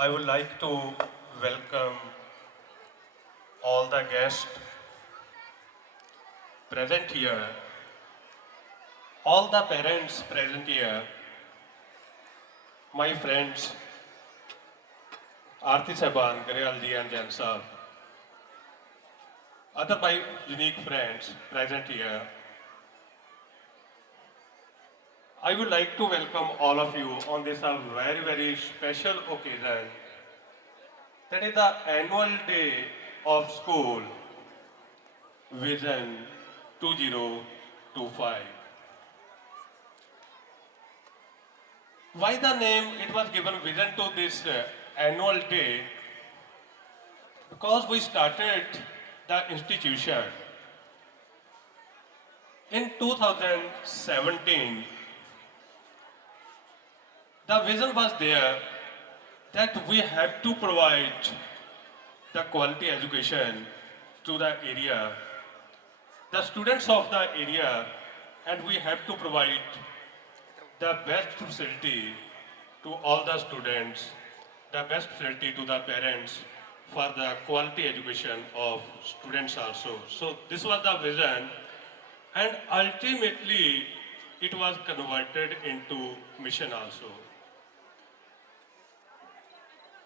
I would like to welcome all the guests present here, all the parents present here, my friends Aarti Saban, Garewal ji and Jan Saab, other my unique friends present here. I would like to welcome all of you on this very special occasion. That is the annual day of school Vision 2025. Why the name it was given Vision to this annual day? Because we started the institution in 2017. The vision was there that we have to provide the quality education to the area, the students of the area, and we have to provide the best facility to all the students, the best facility to the parents for the quality education of students also. So this was the vision, and ultimately it was converted into mission also.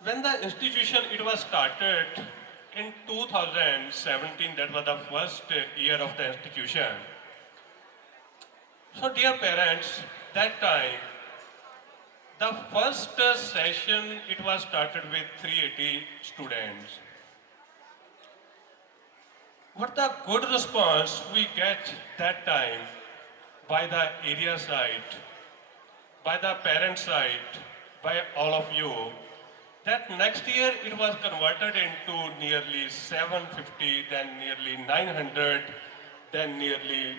When the institution it was started in 2017, that was the first year of the institution. So dear parents, that time, the first session it was started with 380 students. What the good response we get that time by the area side, by the parent side, by all of you, that next year it was converted into nearly 750, then nearly 900, then nearly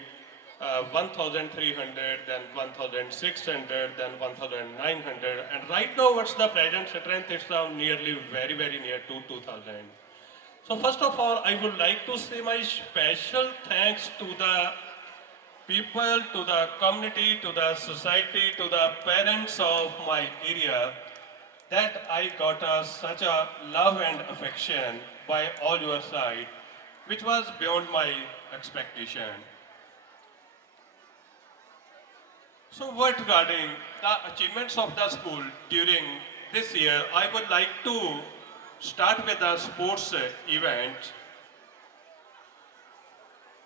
1,300, then 1,600, then 1,900, and right now what's the present strength? It's now nearly very near to 2,000. So first of all, I would like to say my special thanks to the people, to the community, to the society, to the parents of my area, that I got such a love and affection by all your side, which was beyond my expectation. So what regarding the achievements of the school during this year, I would like to start with the sports event.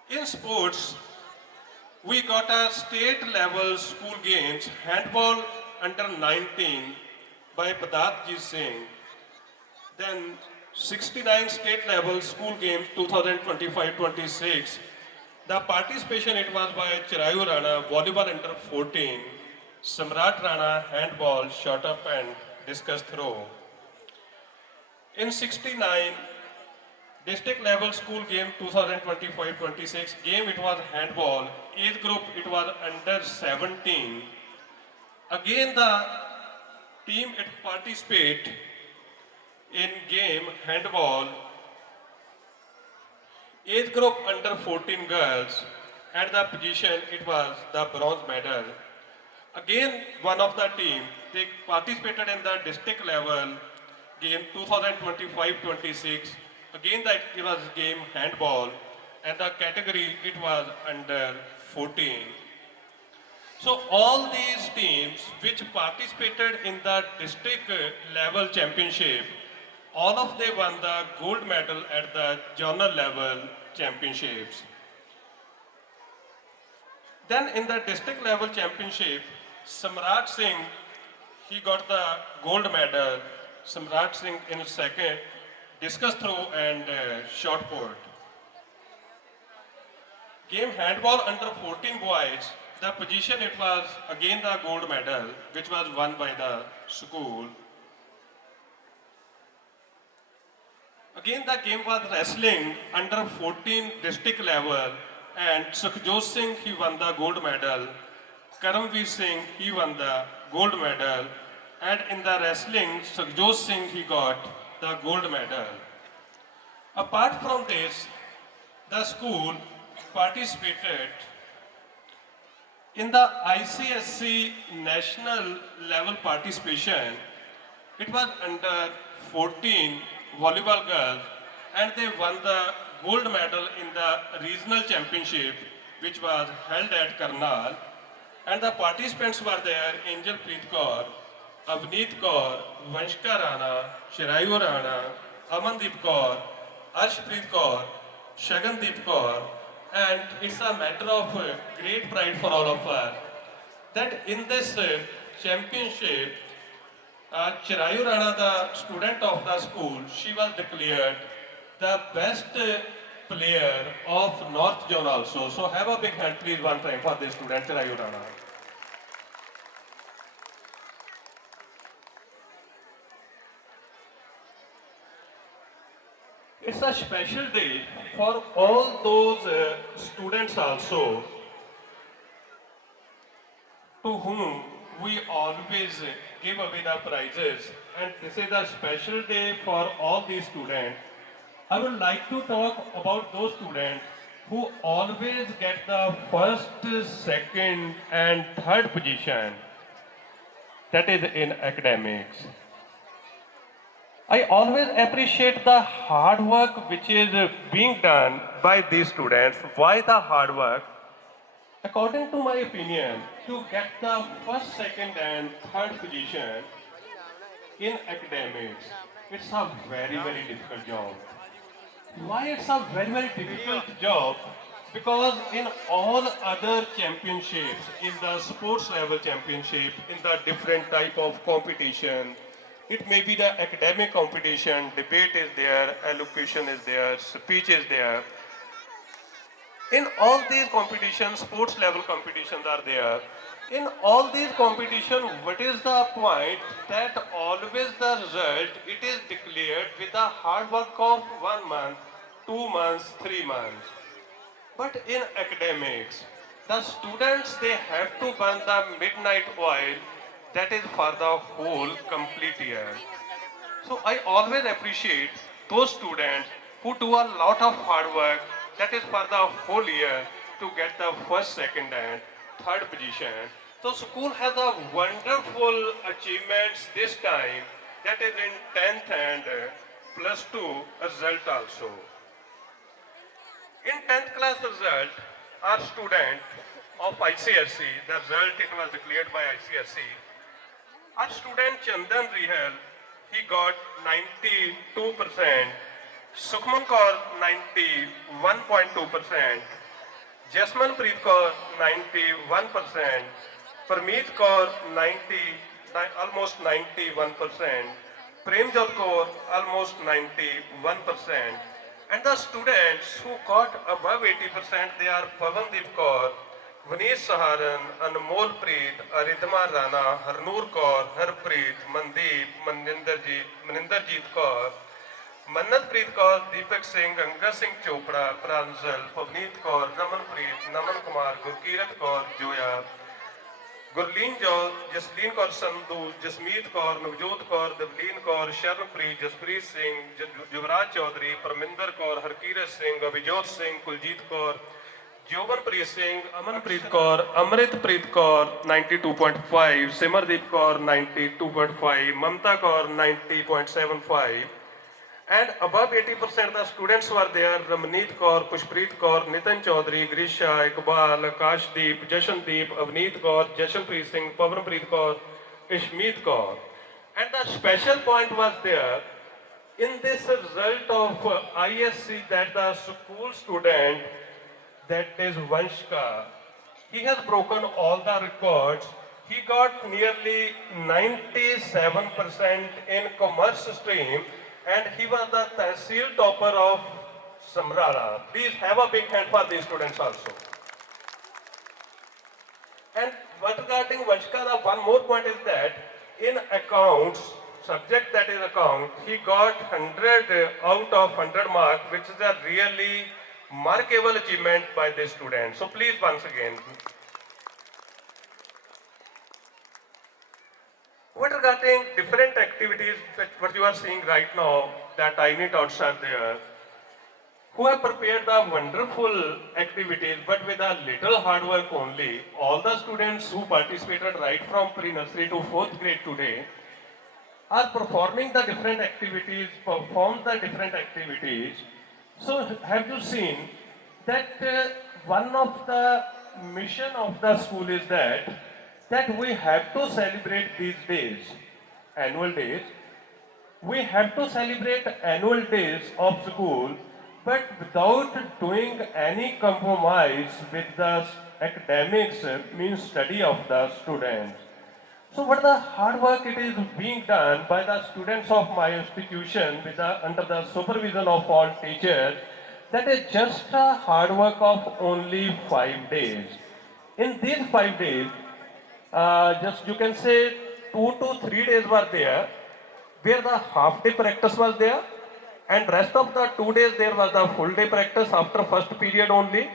In sports, we got a state level school games, handball under 19 by Padatjit Singh. Then 69 state level school games 2025-26. The participation it was by Chirayu Rana, volleyball under 14, Samrat Rana, handball, shot up and discus throw. In 69 district level school game 2025-26 game it was handball, age group it was under 17. Again the team it participate in game handball, age group under 14 girls, and the position it was the bronze medal. Again one of the team, they participated in the district level game 2025-26. Again that it was game handball, and the category it was under 14. So all these teams which participated in the district level championship, all of them won the gold medal at the zonal level championships. Then in the district level championship, Samrat Singh, he got the gold medal. Samrat Singh in second, discus throw and shot put. Game handball under 14 boys, the position it was again the gold medal, which was won by the school. Again the game was wrestling under 14 district level, and Sukhjot Singh he won the gold medal. Karamveer Singh he won the gold medal, and in the wrestling Sukhjot Singh he got the gold medal. Apart from this, the school participated in the ICSC national level participation, It was under 14 volleyball girls, and they won the gold medal in the regional championship, which was held at Karnal. And the participants were there: Angel Preet Kaur, Avneet Kaur, Vanshika Rana, Shirayu Rana, Amandeep Kaur, Arshpreet Kaur, Shagandeep Kaur, and it's a matter of great pride for all of us that in this championship, Chirayu Rana, the student of the school, she was declared the best player of North Zone also. So have a big hand please one time for this student Chirayu Rana. It's a special day for all those students also to whom we always give away the prizes, and this is a special day for all these students. I would like to talk about those students who always get the first, second and third position, that is in academics. I always appreciate the hard work which is being done by these students. Why the hard work? According to my opinion, to get the first, second and third position in academics, it's a very, very difficult job. Why it's a very, very difficult job? Because in all other championships, in the sports level championship, in the different type of competition, it may be the academic competition, debate is there, elocution is there, speech is there. In all these competitions, sports level competitions are there. In all these competitions, what is the point that always the result, it is declared with the hard work of 1 month, 2 months, 3 months. But in academics, the students, they have to burn the midnight oil that is for the whole complete year. So I always appreciate those students who do a lot of hard work that is for the whole year to get the first, second and third position. So school has a wonderful achievements this time, that is in 10th and plus 2 result also. In 10th class result, our student of ICSE, the result it was declared by ICSE, our student Chandan Rihal, he got 92%, Sukhman Kaur 91.2%, Jasmine Preet Kaur 91%, Parmeet Kaur almost 91%, Premjot Kaur almost 91%. And the students who got above 80%, they are Pavandeep Kaur, Vanish Saharan, Anmol Preet, Aridhma Rana, Harnoor Kaur, Harpreet, Mandeep, Maninderjeet Kaur, Mannat Preet Kaur, Deepak Singh, Anga Singh Chopra, Pranjal, Pavneet Kaur, Raman Preet, Naman Kumar, Gurkirat Kaur, Joya, Gurleen Kaur, Jasleen Kaur Sandhu, Jasmeet Kaur, Navjot Kaur, Devleen Kaur, Sharnpreet, Jaspreet Singh, Juvraj Chaudhary, Parminder Kaur, Harkirat Singh, Abhijot Singh, Kuljit Kaur, Jobanpreet Singh, Amanpreet Kaur, Amritpreet Kaur 92.5, Simardeep Kaur 92.5, Mamta Kaur 90.75. And above 80% the students were there: Ramneet Kaur, Pushpreet Kaur, Nitin Chaudhary, Grisha, Iqbal, Akashdeep, Jashandeep, Avneet Kaur, Jashanpreet Singh, Pavanpreet Kaur, Ishmeet Kaur. And the special point was there in this result of ISC, that the school student, that is Vanshka, he has broken all the records. He got nearly 97% in commerce stream, and he was the Tehsil topper of Samrala. Please have a big hand for these students also. And what regarding Vanshka, the one more point is that in accounts, subject that is account, he got 100 out of 100 mark, which is a really remarkable achievement by this student. So please once again. What regarding different activities, what you are seeing right now, that tiny tots are there, who have prepared the wonderful activities, but with a little hard work only. All the students who participated right from pre-nursery to 4th grade today, are performing the different activities, perform the different activities. So have you seen that one of the mission of the school is that we have to celebrate these days, annual days, we have to celebrate annual days of school, but without doing any compromise with the academics, means study of the students. So what the hard work it is being done by the students of my institution under the supervision of all teachers, that is just a hard work of only 5 days. In these 5 days, just you can say 2 to 3 days were there, where the half day practice was there, and rest of the 2 days there was the full day practice after first period only.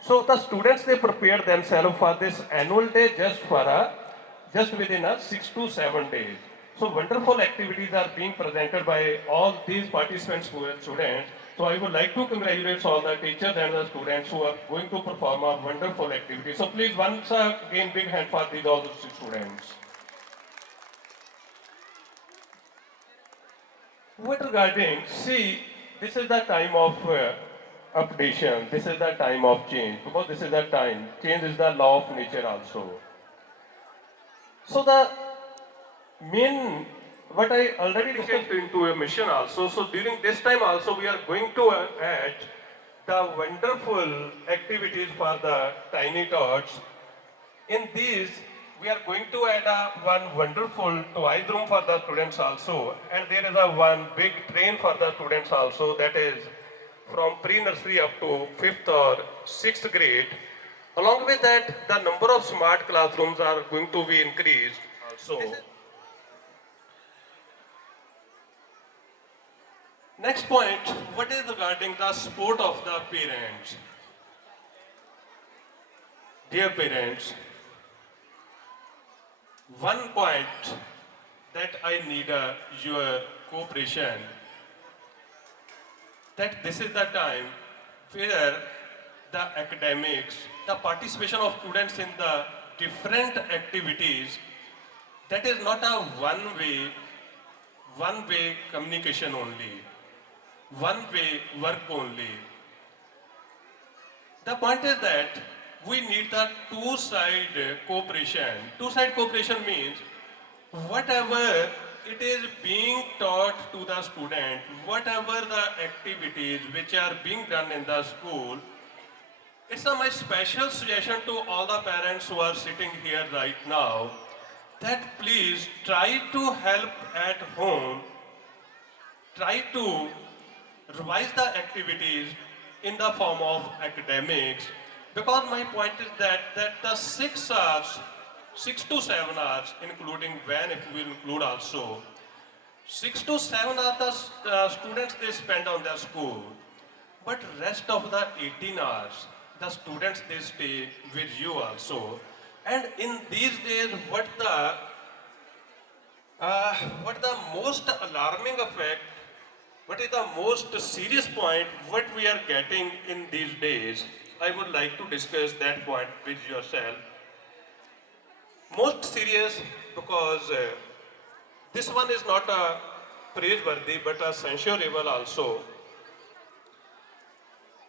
So the students they prepared themselves for this annual day just within a 6 to 7 days. So wonderful activities are being presented by all these participants students. So I would like to congratulate all the teachers and the students who are going to perform a wonderful activity. So please once again big hand for these all the students. What regarding, see, this is the time of updation, this is the time of change, because this is the time, change is the law of nature also. So the main, what I already discussed into a mission also, so during this time also we are going to add the wonderful activities for the tiny tots. In these, we are going to add one wonderful toy room for the students also, and there is one big train for the students also, that is from pre-nursery up to 5th or 6th grade. Along with that, the number of smart classrooms are going to be increased also. Next point, what is regarding the support of the parents? Dear parents, one point that I need your cooperation, that this is the time where the academics, the participation of students in the different activities, that is not a one-way communication only, one-way work only. The point is that we need the two-side cooperation. Two-side cooperation means whatever it is being taught to the student, whatever the activities which are being done in the school, it's my special suggestion to all the parents who are sitting here right now, that please try to help at home, try to revise the activities in the form of academics, because my point is that the 6 hours, 6 to 7 hours, including when if we will include also, 6 to 7 hours the students they spend on their school, but rest of the 18 hours, the students they stay with you also. And in these days, what the most alarming effect, what is the most serious point, what we are getting in these days, I would like to discuss that point with yourself. Most serious because this one is not a praiseworthy but a censurable also.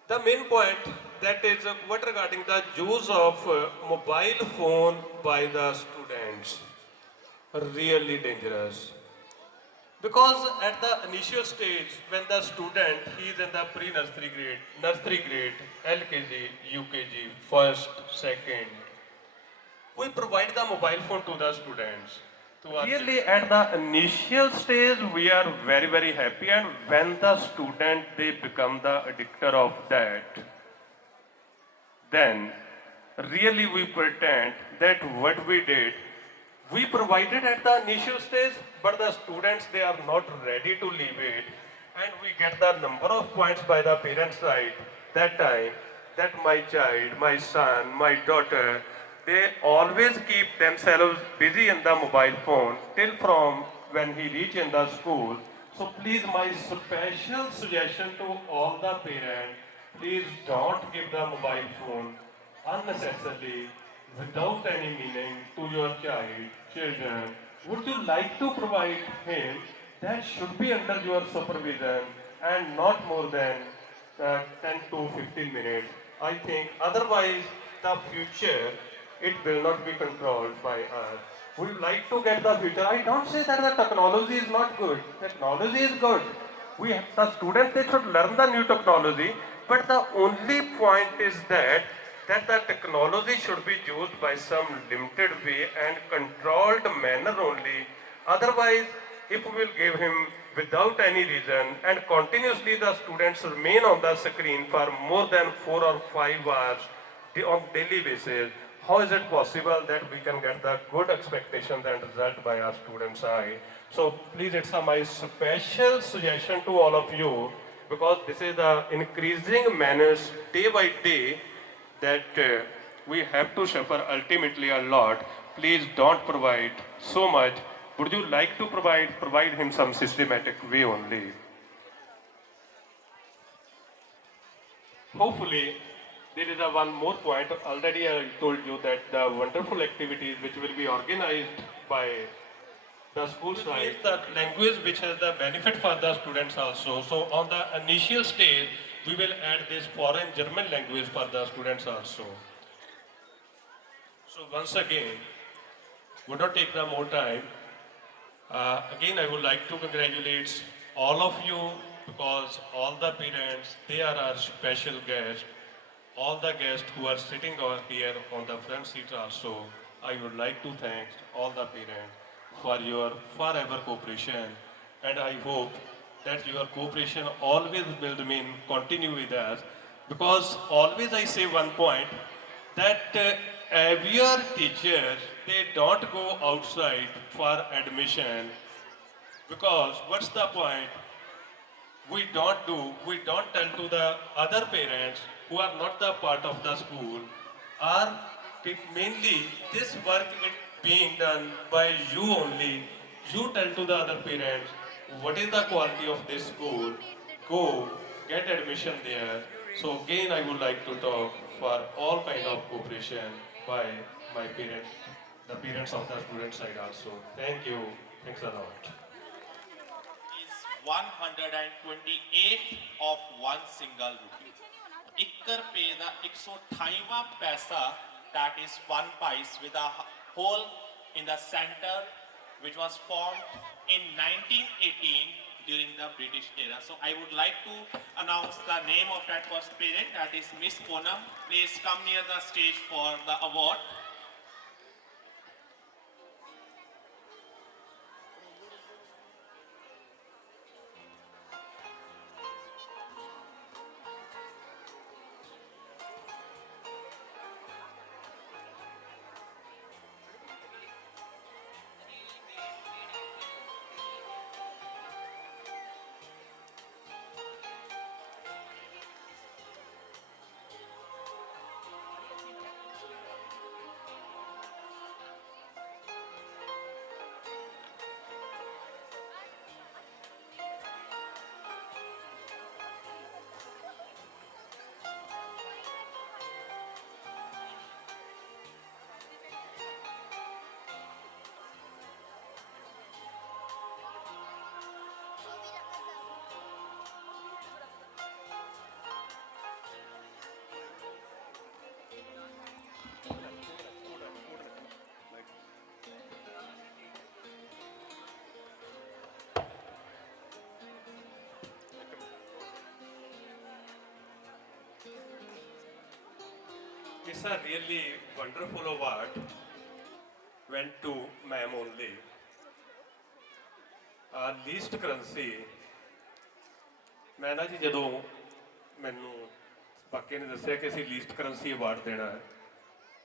The main point that is what regarding the use of mobile phone by the students, really dangerous. Because at the initial stage, when the student, he is in the pre-nursery grade, nursery grade, LKG, UKG, first, second, we provide the mobile phone to the students. Really at the initial stage, we are very, very happy, and when the student, they become the addictor of that, then really we pretend that what we did, we provided at the initial stage, but the students, they are not ready to leave it, and we get the number of points by the parents' side that time, that my child, my son, my daughter, they always keep themselves busy in the mobile phone till from when he reach in the school. So please, my special suggestion to all the parents, please don't give the mobile phone unnecessarily, without any meaning to your children, would you like to provide him, that should be under your supervision and not more than 10 to 15 minutes. I think otherwise the future, it will not be controlled by us. We would like to get the future. I don't say that the technology is not good. Technology is good. The students, they should learn the new technology, but the only point is that the technology should be used by some limited way and controlled manner only. Otherwise, if we will give him without any reason and continuously the students remain on the screen for more than 4 or 5 hours on daily basis, how is it possible that we can get the good expectations and result by our students' eye? So please, it's my special suggestion to all of you, because this is the increasing menace day by day that we have to suffer ultimately a lot. Please don't provide so much. Would you like to provide him some systematic way only? Hopefully, there is a one more point. Already I told you that the wonderful activities which will be organized by the school side, the language which has the benefit for the students also. So on the initial stage, we will add this foreign German language for the students also. So once again, would not take the more time. Again, I would like to congratulate all of you, because all the parents, they are our special guests. All the guests who are sitting over here on the front seat also, I would like to thank all the parents for your forever cooperation, and I hope that your cooperation always will remain continue with us, because always I say one point, that every teacher, they don't go outside for admission, because what's the point? We don't tell to the other parents who are not the part of the school, or mainly this work it being done by you only. You tell to the other parents what is the quality of this school, go get admission there. So again, I would like to talk for all kind of cooperation by my parents, the parents of the student side also. Thank you. Thanks a lot. Is 128 of one single rupee. Ikkar pay the 128वां पैसा, that is one pice with a hole in the center, which was formed in 1918 during the British era. So I would like to announce the name of that first parent, that is Miss Ponam. Please come near the stage for the award. It's a really wonderful award. Went to ma'am only. Least currency. ਮੈਂ ਨਾ ਜੀ ਜਦੋਂ ਮੈਨੂੰ ਪੱਕੇ ਨੇ ਦੱਸਿਆ ਕਿ ਅਸੀਂ ਲੀਸਟ ਕਰੰਸੀ ਅਵਾਰਡ ਦੇਣਾ ਹੈ,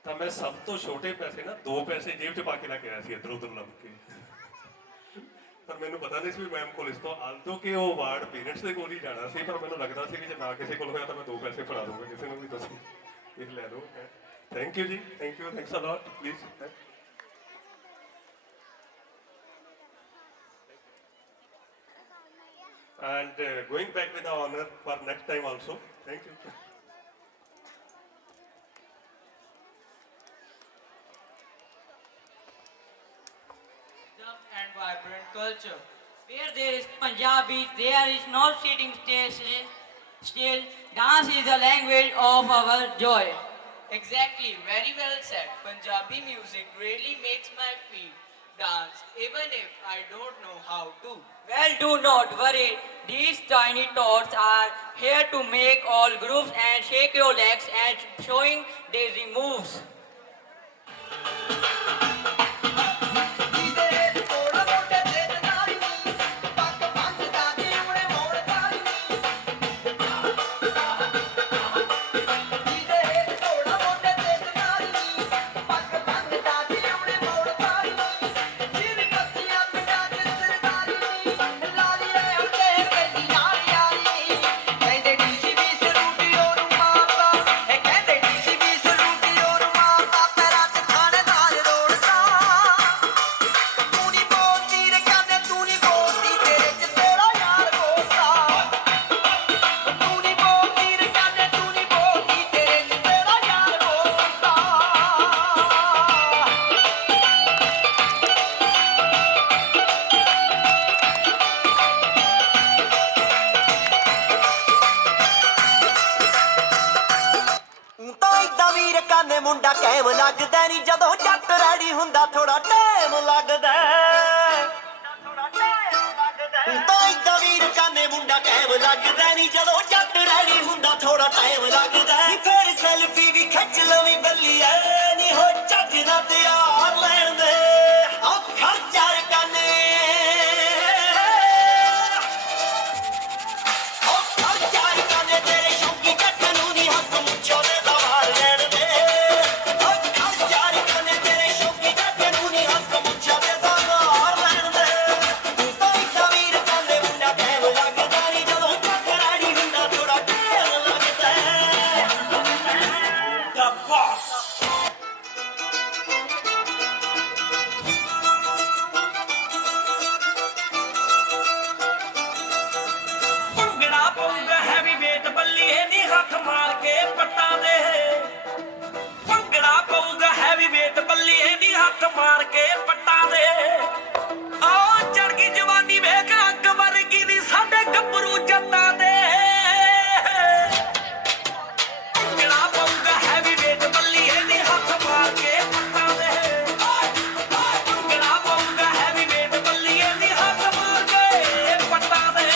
ਤਾਂ ਮੈਂ ਸਭ ਤੋਂ ਛੋਟੇ ਪੈਸੇ ਨਾ 2 ਪੈਸੇ ਜੇਬ 'ਚ ਪਾ ਕੇ ਲੈ ਕੇ ਆਇਆ ਸੀ ਇੱਧਰ ਉੱਧਰ ਲੱਭ ਕੇ। ਪਰ ਮੈਨੂੰ ਪਤਾ ਨਹੀਂ ਸੀ ਵੀ ਮੈਮ ਕੋਲ ਇਸ ਤੋਂ ਆਲਤੋ ਕਿ ਉਹ ਅਵਾਰਡ ਪੇਰੈਂਟਸ ਦੇ ਕੋਲ ਹੀ ਜਾਣਾ ਸੀ, ਪਰ ਮੈਨੂੰ ਲੱਗਦਾ ਸੀ ਵੀ ਜੇ ਨਾ ਕਿਸੇ ਕੋਲ ਹੋਇਆ ਤਾਂ ਮੈਂ 2 ਪੈਸੇ ਫੜਾ ਦੂੰਗਾ ਕਿਸੇ ਨੂੰ ਵੀ, ਤੁਸੀਂ ਇਹ ਲੈ ਲਓ। Thank you ji, thank you, thanks a lot, please. And going back with the honor for next time also. Thank you. The culture. Where there is Punjabi, there is no sitting still. Dance is the language of our joy. Exactly, very well said. Punjabi music really makes my feet dance even if I don't know how to. Well, do not worry. These tiny tots are here to make all grooves and shake your legs and showing daisy moves. ਮੁੰਡਾ ਕੈਮ ਲੱਗਦਾ ਨਹੀਂ ਜਦੋਂ ਜੱਟ ready ਹੁੰਦਾ ਥੋੜਾ time ਲੱਗਦਾ ਤਾਂ ਇਦਾਂ ਵੀਰ ਕਾਨੇ ਮੁੰਡਾ ਕੈਮ ਲੱਗਦਾ ਨਹੀਂ ਜਦੋਂ ਜੱਟ ਰੈਡੀ ਹੁੰਦਾ ਥੋੜਾ ਟਾਈਮ ਲੱਗਦਾ ਫਿਰ ਸੈਲਫੀ ਵੀ ਖਿੱਚ ਲਵੀਂ ਬੱਲੀਏ ਨਹੀਂ ਹੋ ਚੱਜ ਨਾ ਤਿਆਰ ਲੈਣ ਦੇ ਆ ਖਰਚਾ ਕਾਨੇ ਮਾਰ ਕੇ ਪੱਟਾਂ ਦੇ ਆ ਚੜ ਗਈ ਜਵਾਨੀ ਵੇਖ ਅੱਗ ਵਰਗੀ ਨੀ ਸਾਡੇ ਗੱਭਰੂ ਜੱਟਾਂ ਦੇ ਭੰਗੜਾ ਪਊਗਾ ਹੈਵੀ ਵੇਟ ਬੱਲੀਏ ਨੀ ਹੱਥ ਮਾਰ ਕੇ ਪੱਟਾਂ ਦੇ ਭੰਗੜਾ ਪਊਗਾ ਹੈਵੀ ਵੇਟ ਬੱਲੀਏ ਨੀ ਹੱਥ ਮਾਰ ਕੇ ਪੱਟਾਂ ਦੇ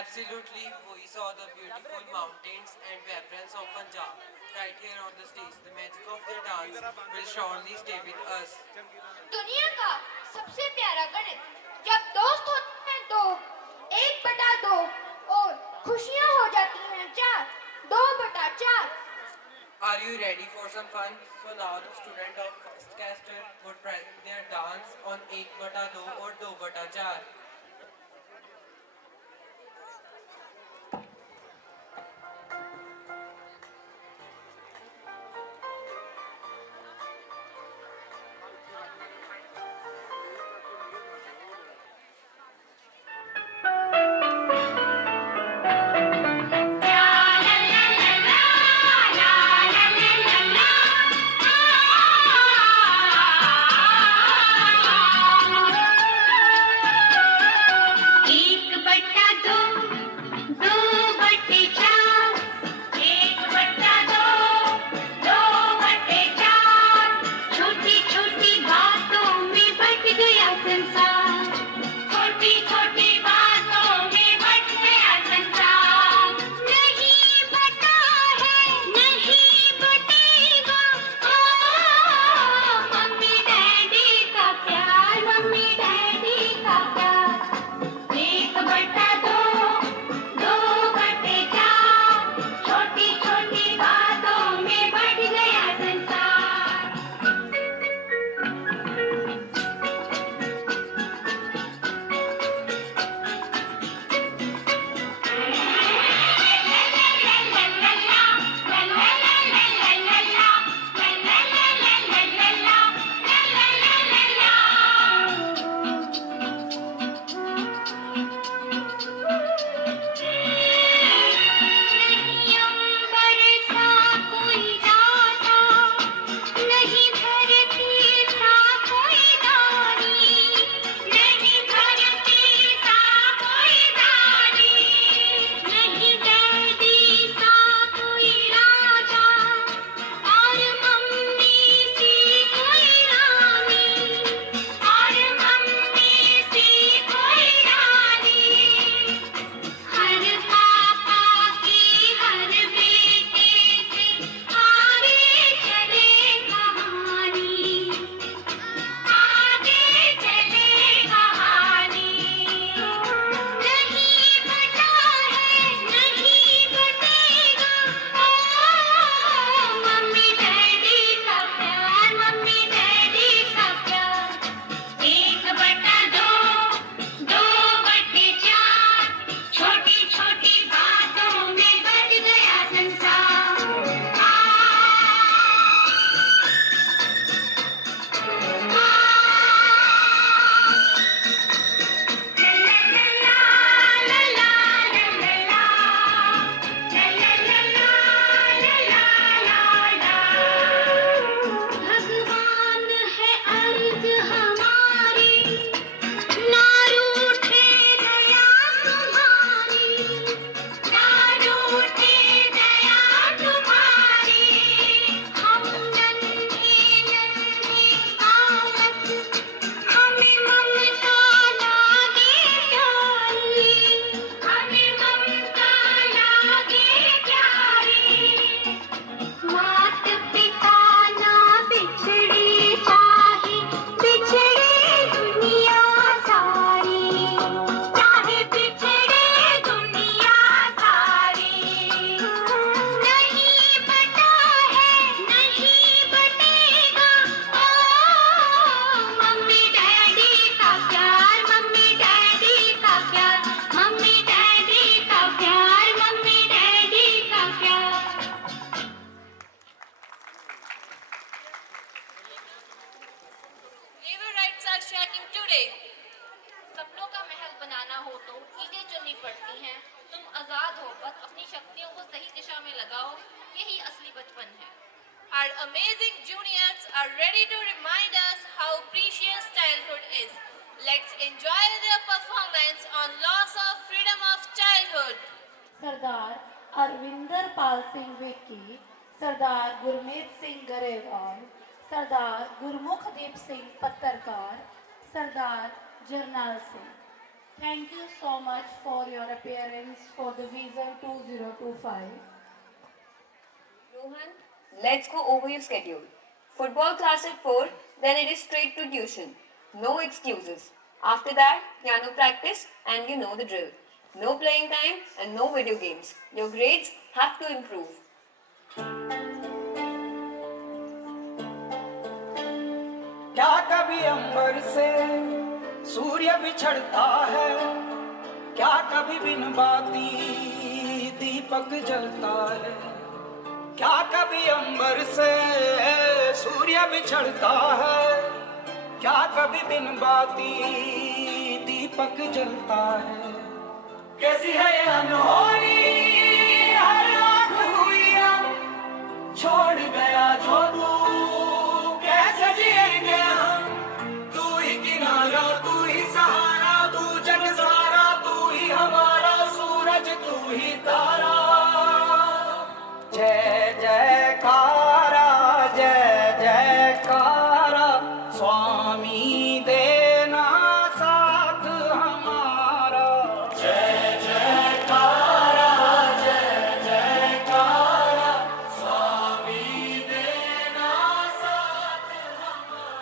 Absolutely, we saw the beautiful mountains and vibrance of Punjab right here on the stage. The magic of their dance will surely stay with us. दुनिया का सबसे प्यारा गणित जब दोस्त होते हैं दो 1/2 और खुशियाँ हो जाती हैं 4 2/4. Are you ready for some fun? So now the student of first caster would present their dance on 1/2 or 2/4. lights are shining today. सपनों का महल बनाना हो तो ईंटें चुननी पड़ती हैं। तुम आजाद हो, बस अपनी शक्तियों को सही दिशा में लगाओ, यही असली बचपन है। Our amazing juniors are ready to remind us how precious childhood is. Let's enjoy their performance on loss of freedom of childhood. सरदार अरविंदर पाल सिंह विक्की, सरदार गुरमीत सिंह गरेवाल, सरदार गुरमुखदीप सिंह पत्रकार, सरदार Jarnail Singh. Thank you so much for your appearance for the Vision 2025. Rohan, let's go over your schedule. Football class at 4, then it is straight to tuition. No excuses. After that, piano practice and you know the drill. No playing time and no video games. Your grades have to improve. क्या कभी अंबर से सूर्य बिछड़ता है, क्या कभी बिन बाती दीपक जलता है, क्या कभी अंबर से सूर्य बिछड़ता है, क्या कभी बिन बाती दीपक जलता है. कैसी है ये अनहोनी हर आँख हुई अब, छोड़ गया जो तू कैसे जिएंगे हम. तू ही किनारा, तू ही सहारा, तू जग सारा, तू ही हमारा सूरज, तू ही तारा. जय जयकारा, जय जयकारा, स्वामी देना साथ हमारा. जय जयकारा, जय जयकारा, स्वामी देना साथ हमारा.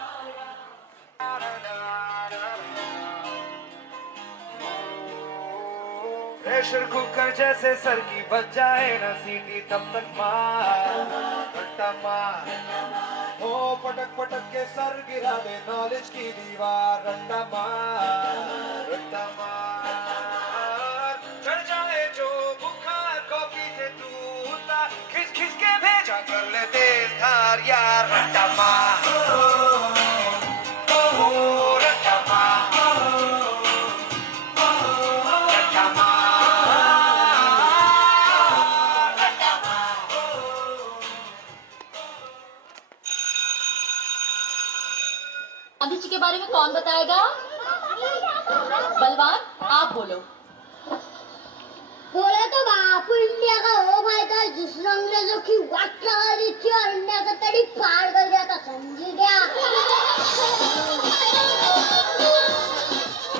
प्रेशर कुकर जैसे सर की बच जाए ना सीटी, तब तक मार रट्टा मार. हो पटक पटक के सर गिरा दे नॉलेज की दीवार. रट्टा मार रट्टा मार. चढ़ जाए जो बुखार कॉफी से तू उतार, खिस खिस के भेजा कर ले तेज धार यार. रट्टा मार रट्टा मार रट्टा गांधी जी के बारे में कौन बताएगा? बलवान, आप बोलो। बोले तो बापू इंडिया का वो भाई था जिसने अंग्रेजों की वाट लगा दी थी और इंडिया का तड़ी पार कर दिया था, समझ गया?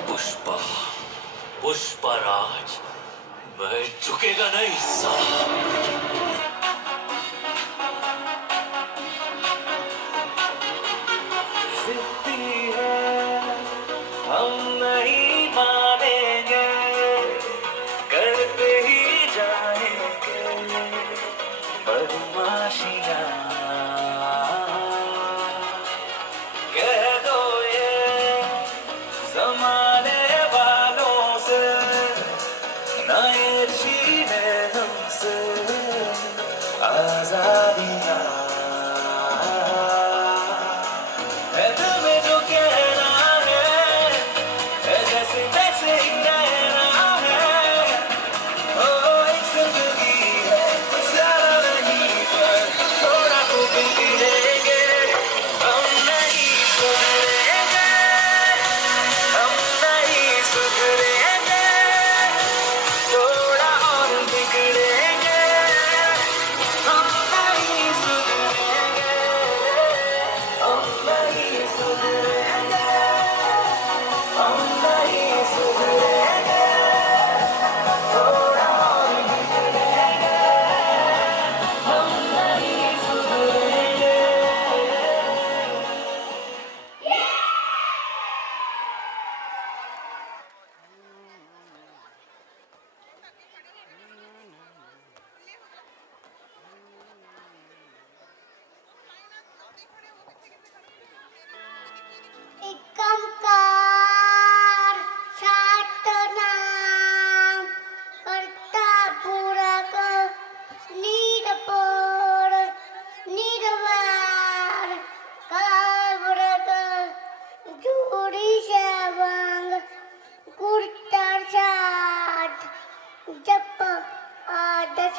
पुष्पा पुष्पराज, मैं झुकेगा नहीं साला. हम नहीं मानेंगे, करते ही जाएंगे बदमाशियाँ. कह दो ये जमाने वालों से, न ये छीने हमसे आजादियाँ. है दिल में जो कहना है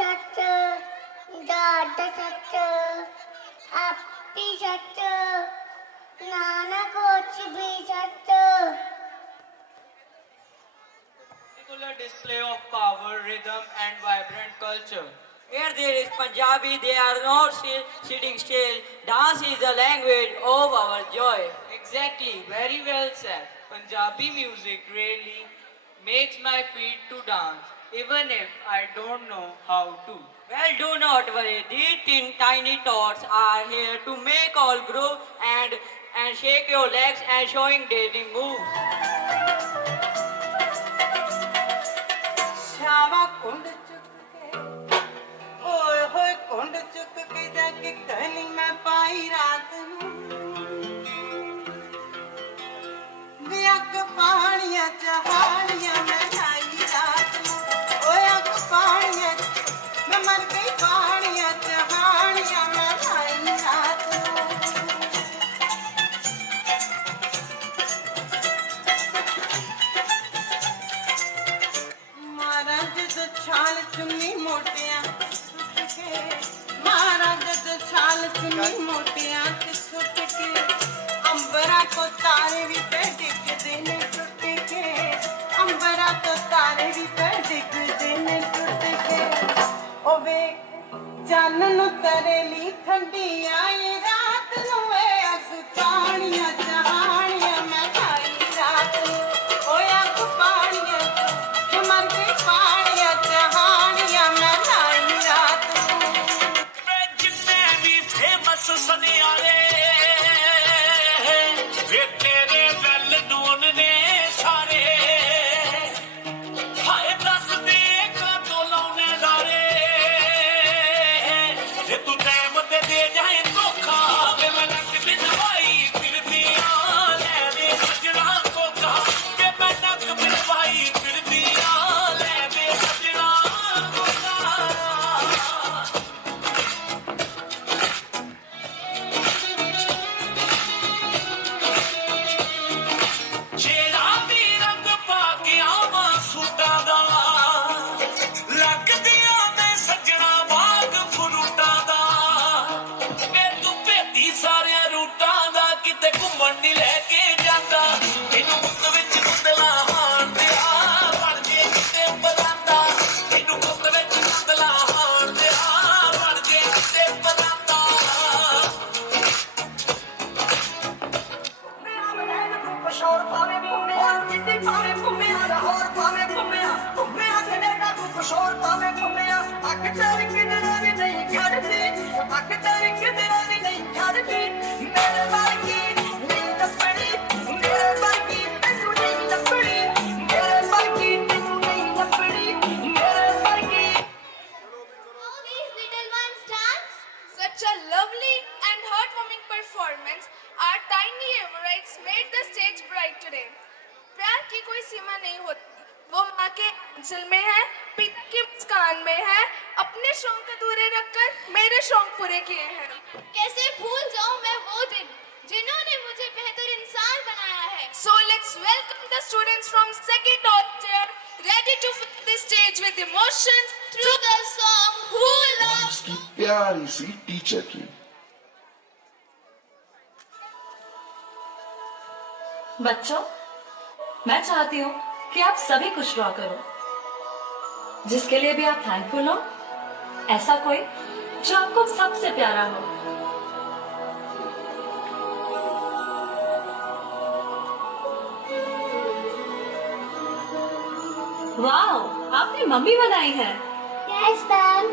सच दादा सच अपी सच नाना कोच भी सच Particular display of power, rhythm and vibrant culture. Here there is Punjabi, they are not sitting still. Dance is the language of our joy. Exactly, very well said. Punjabi music really makes my feet to dance, even if I don't know how to. Well, do not worry. These tiny tots are here to make all groove and shake your legs and showing daily moves. Shyama कुंड चुक के ओए होए कुंड चुक के जाके कहनी मैं पाई रात नू वे अग पानिया चहानिया मैं आई रात नू ओए अग पानिया मैं मर गई पानिया चहानिया मैं आई रात नू महाराज जो छाल चुन्नी मोटियां सुट के महाराज जो छाल चुन्नी मोटियां सुट के अंबरा को तारे भी पे दिखदे ने टुट के अंबरा को तारे भी पे दिखदे ने टुट के ओ वे चानन तरली ठंडी आई रात नू वे अग पानिया चहानिया मैं खाई रात नू ओ अग पानिया मैं मर गई पानिया चहानिया मैं खाई रात नू जितने भी फेमस सनियारे वे तेरे वैल नून ने सारे हाय दस दे का तो लाउने लारे जे तू टाइम ते दे जाए धोखा वे मैं नक भी दवाई फिर दिया ले वे सजना को कहा वे मैं नक भी दवाई फिर दिया ले वे सजना को कहा ਜਿਹੜਾ ਵੀ ਰੰਗ ਪਾ ਕੇ ਆਵਾਂ ਸੂਟਾਂ ਦਾ ਲੱਗਦੀਆਂ ਨੇ ਸੱਜਣਾ ਬਾਗ ਫਰੂਟਾਂ ਦਾ ਇਹ ਤੂੰ ਭੇਤੀ ਸਾਰਿਆਂ ਰੂਟਾਂ ਦਾ ਕਿਤੇ ਘੁੰਮਣ ਨਹੀਂ ਲੈ ਕੇ ਜਾਂਦਾ ਇਹਨੂੰ ਮੁੱਕ ਵਿੱਚ ਮੁੰਦਲਾ ਹਾਣ ਦਿਆ ਬਣ ਜੇ ਕਿਤੇ ਬਰਾਂਦਾ ਇਹਨੂੰ ਮੁੱਕ ਵਿੱਚ ਮੁੰਦਲਾ ਹਾਣ ਦਿਆ ਬਣ ਜੇ ਕਿਤੇ ਬਰਾਂਦਾ शोर पावे घूमिया जिद्दी पावे घूमिया लाहौर पावे घूमिया घूमिया कनेडा को शोर पावे घूमिया अग तेरी किधर भी नहीं खड़ती अग तेरी किधर भी नहीं खड़ती मेरे बाकी नहीं लपड़ी मेरे बाकी तू नहीं लपड़ी मेरे बाकी तू नहीं लपड़ी मेरे बाकी How these little ones dance? Such a lovely and heartwarming performance. Our tiny Everettes made the stage bright today. प्यार की कोई सीमा नहीं होती, वो माँ के आंचल में है, पिता की मुस्कान में है, अपने शौक अधूरे रखकर मेरे शौक पूरे किए हैं। कैसे भूल जाऊं मैं वो दिन जिन्होंने मुझे बेहतर इंसान बनाया है। So let's welcome the students from second year, ready to fill the stage with emotions through the song Who Loves उसकी प्यारी सी टीचर की बच्चों, मैं चाहती हूँ कि आप सभी खुश रहा करो, जिसके लिए भी आप थैंकफुल हो, ऐसा कोई जो आपको सबसे प्यारा हो। वाओ, आपने मम्मी बनाई है। Yes ma'am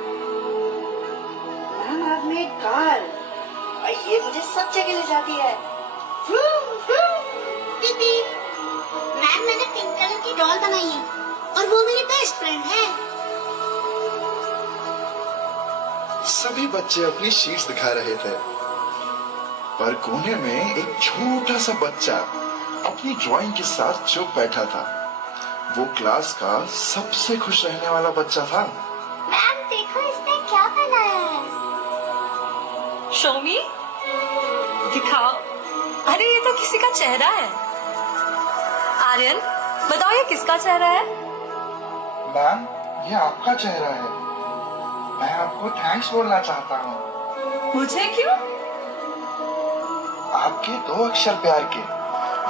ma'am I made car और ये मुझे सब जगह ले जाती है। दीदी मैम मैंने पिंक कलर की डॉल बनाई है और वो मेरी बेस्ट फ्रेंड है। सभी बच्चे अपनी शीट्स दिखा रहे थे, पर कोने में एक छोटा सा बच्चा अपनी ड्राइंग के साथ चुप बैठा था। वो क्लास का सबसे खुश रहने वाला बच्चा था। मैम देखो इसने क्या बनाया है। शो मी, दिखाओ। अरे ये तो किसी का चेहरा है। आर्यन, बताओ ये किसका चेहरा है? मैम, ये आपका चेहरा है। मैं आपको थैंक्स बोलना चाहता हूँ। मुझे क्यों? आपके 2 अक्षर प्यार के,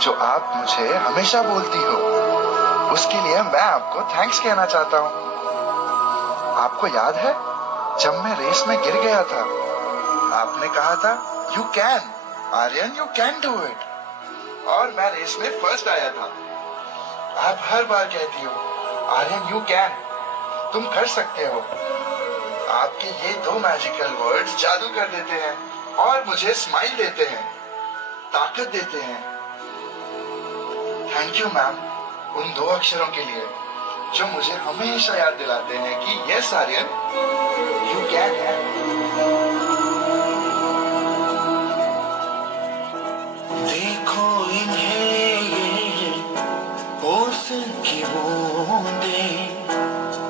जो आप मुझे हमेशा बोलती हो, उसके लिए मैं आपको थैंक्स कहना चाहता हूँ। आपको याद है जब मैं रेस में गिर गया था, आपने कहा था you can Aryan, you can do it, और मैं रेस में फर्स्ट आया था। आप हर बार कहती हो आर्यन यू कैन, तुम कर सकते हो। आपके ये 2 मैजिकल वर्ड्स जादू कर देते हैं और मुझे स्माइल देते हैं, ताकत देते हैं। थैंक यू मैम उन 2 अक्षरों के लिए जो मुझे हमेशा याद दिलाते हैं कि यस आर्यन यू कैन है। देखो इन्हें ये ओस की बूंदें,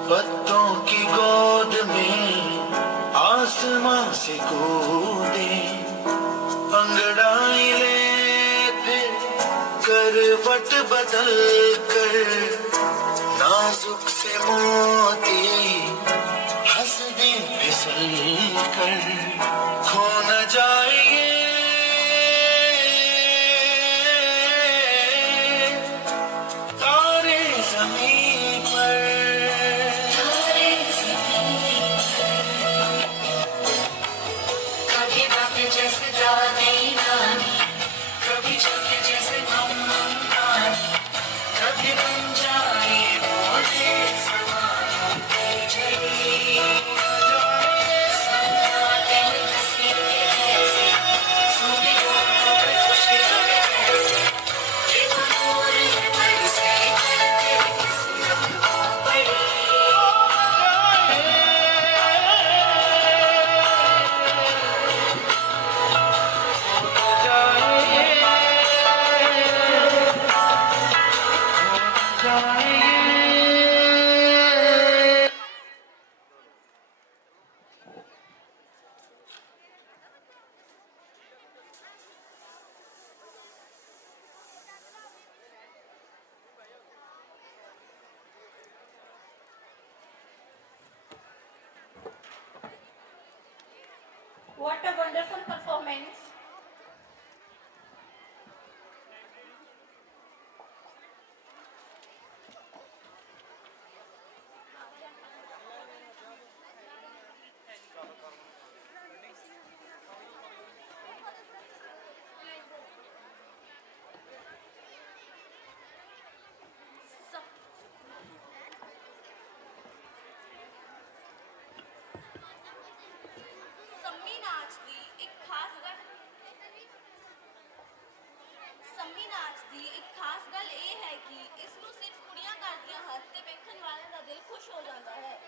पत्तों की गोद में आसमां से कूदे, अंगड़ाई ले फिर करवट बदल कर, नाजुक से मोती हंस दे फिसल कर, खो न जाए तारे ज़मीन पर। कभी बात जैसे दादी नानी, कभी चलते जैसे मम्मा नानी, कभी बन जाए बोले ज़मानों की झड़ी। सन्नाटे में हंसी के जैसे, सुबह को खुशी लगे जैसे, ये तो नूर है बरसे करते किस्मत को बड़ी। What a wonderful performance. ਸੰਮੀ ਨਾਚ ਦੀ ਇੱਕ ਖਾਸ ਗੱਲ ਇਹ ਹੈ ਕਿ ਇਸ ਨੂੰ ਸਿਰਫ ਕੁੜੀਆਂ ਕਰਦੀਆਂ ਹਨ ਤੇ ਵੇਖਣ ਵਾਲਿਆਂ ਦਾ ਦਿਲ ਖੁਸ਼ ਹੋ ਜਾਂਦਾ ਹੈ।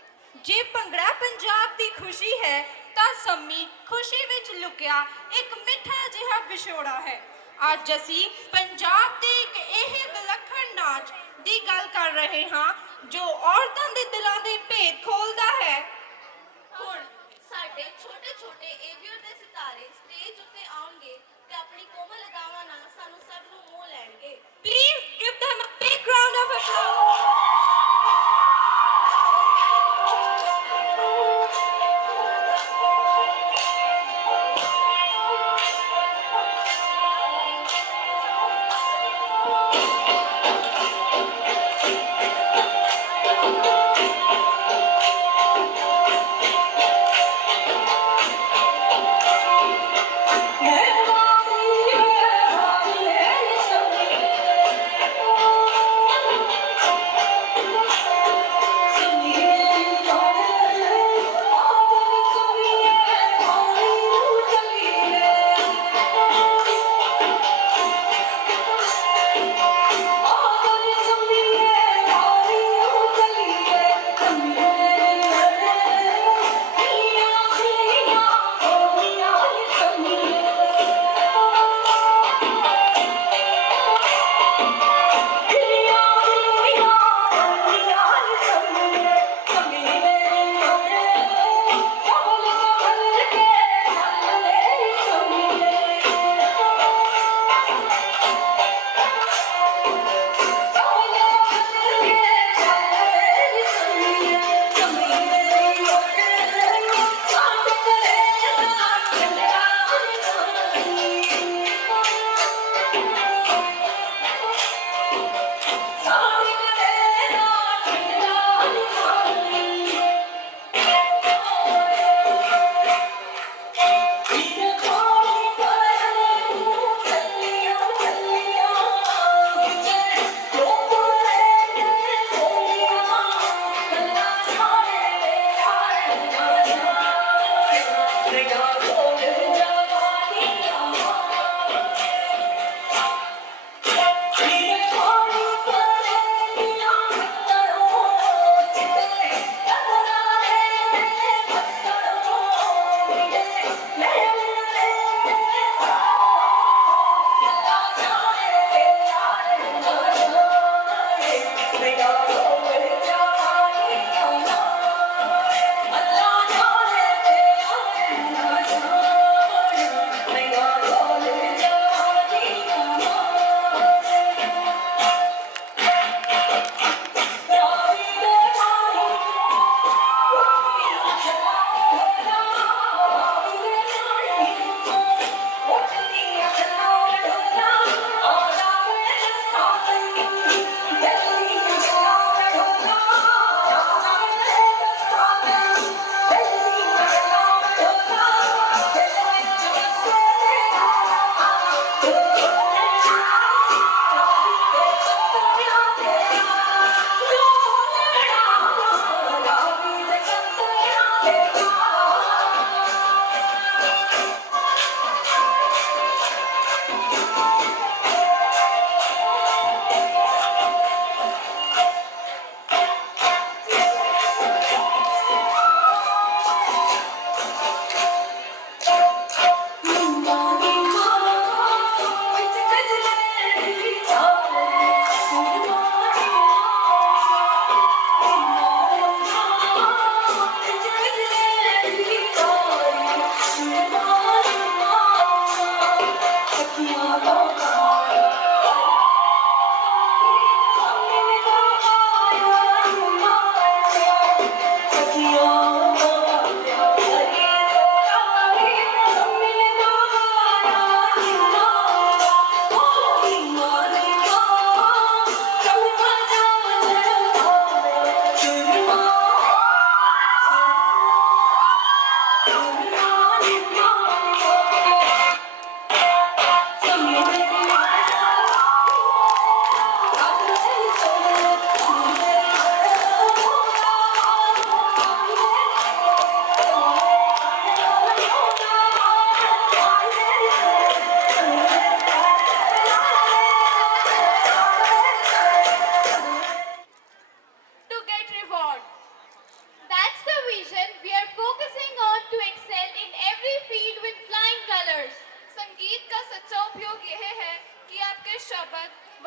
ਜੇ ਭੰਗੜਾ ਪੰਜਾਬ ਦੀ ਖੁਸ਼ੀ ਹੈ ਤਾਂ ਸੰਮੀ ਖੁਸ਼ੀ ਵਿੱਚ ਲੁਕਿਆ ਇੱਕ ਮਿੱਠਾ ਜਿਹਾ ਵਿਛੋੜਾ ਹੈ। ਅੱਜ ਅਸੀਂ ਪੰਜਾਬ ਦੇ ਇੱਕ ਇਹ ਵਿਲੱਖਣ ਨਾਚ ਦੀ ਗੱਲ ਕਰ ਰਹੇ ਹਾਂ ਜੋ ਔਰਤਾਂ ਦੇ ਦਿਲਾਂ ਦੇ ਭੇਦ ਖੋਲਦਾ ਹੈ। ਹੁਣ ਸਾਡੇ ਛੋਟੇ ਛੋਟੇ ਏਵੀਅਰ ਦੇ ਸਿਤਾਰੇ ਸਟੇਜ ਉੱਤੇ ਆਉਣਗੇ ਤੇ ਆਪਣੀ ਕੋਮਲ ਅਦਾਵਾਂ ਨਾਲ ਸਾਨੂੰ ਸਭ ਨੂੰ ਮੋਹ ਲੈਣਗੇ। Please give them a big round of applause.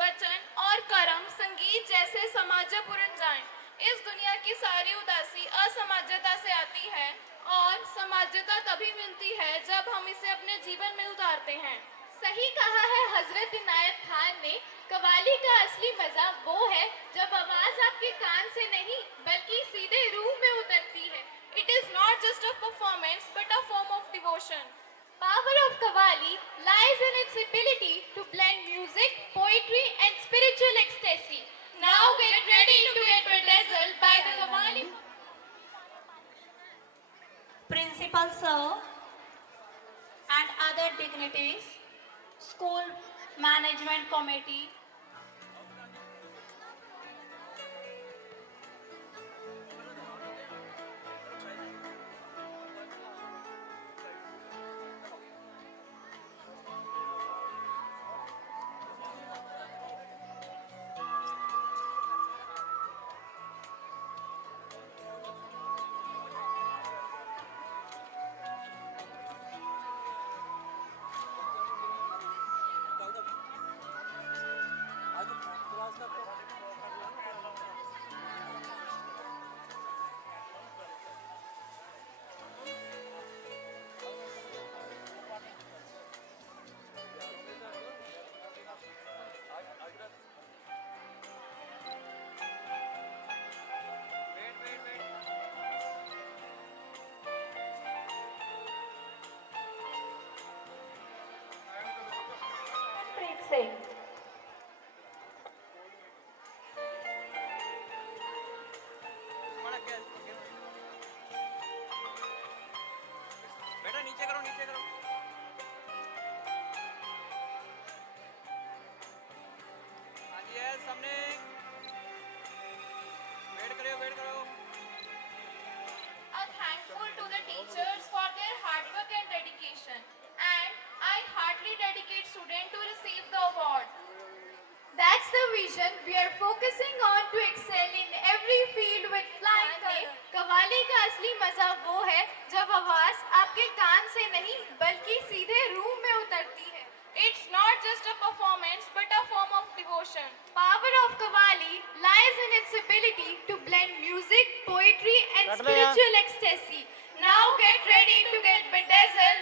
वचन और कर्म संगीत जैसे समाजपूर्ण जाएं। इस दुनिया की सारी उदासी असमाजता से आती है और समाजता तभी मिलती है जब हम इसे अपने जीवन में उतारते हैं। सही कहा है हजरत इनायत खान ने, कव्वाली का असली मजा वो है जब आवाज आपके कान से नहीं बल्कि सीधे रूह में उतरती है। It is not just a performance but a form of devotion. Power of Qawwali lies in its ability to blend music, poetry and spiritual ecstasy. Now get ready to get bedazzled by the Qawwali. Principal sir and other dignitaries, school management committee, Preet Singh. बेटा नीचे करो, नीचे करो। हाँ जी है सामने। Wait करो, wait करो। Are thankful to the teachers for their hard work and dedication, and I heartily dedicate student to receive the award. That's the vision we are focusing on to excel in every field with flying colors. Qawwali का असली मजा वो है जब आवाज आपके कान से नहीं बल्कि सीधे रूह में उतरती है। It's not just a performance but a form of devotion. Power of Qawwali lies in its ability to blend music, poetry and spiritual ecstasy. Now get ready to get bedazzled